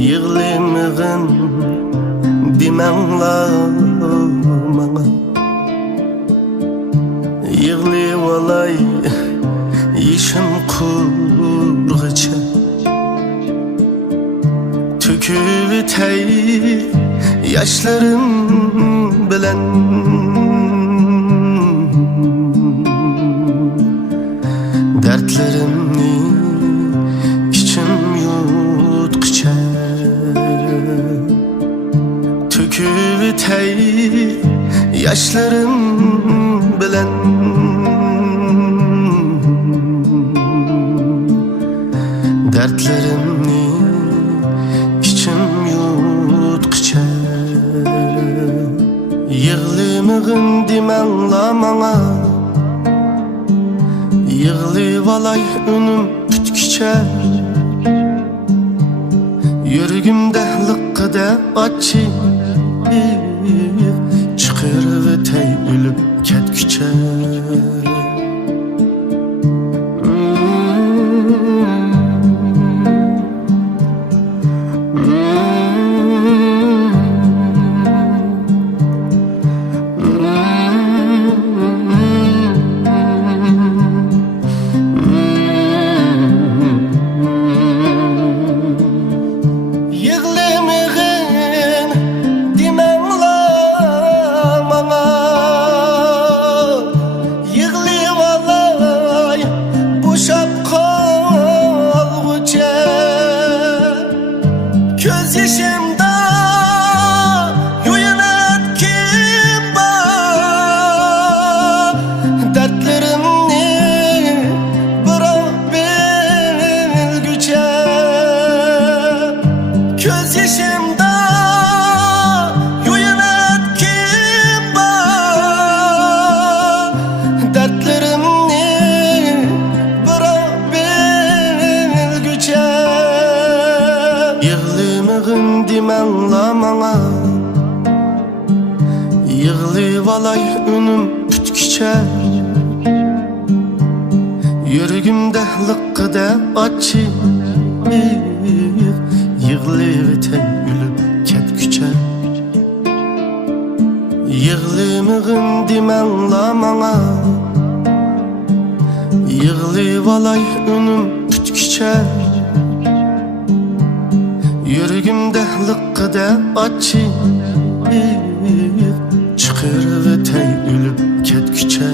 Yığılmığın dimenla bana, yığılıp olay işim kurğaça, töküvitey yaşlarım bilen dertlerimni içim yutqıça, töküvitey yaşlarım bilen dertlerimni içim yutqıça. Yığılmığın dimenla maňa, yığılıp alay önüm bütkiçe, yürgümde lıqqıda açı çıqırıvitey ölüp ketkiçe. Göz yaşımda yuyanat kim var, dertlerimni bırak bilgüce. Göz yaşımda yuyanat kim var, dertlerimni bırak bilgüce. Yığılmığın dimenla maňa, yığılıp alay önüm bütkiçe, yürgümde lıqqıda açı yığılıvitey ölüp ketkiçe. Yığılmığın dimenla maňa, yığılıp alay önüm bütkiçe, yürgümde lıqqıda açı çıqırıvitey ölüp ketkiçe.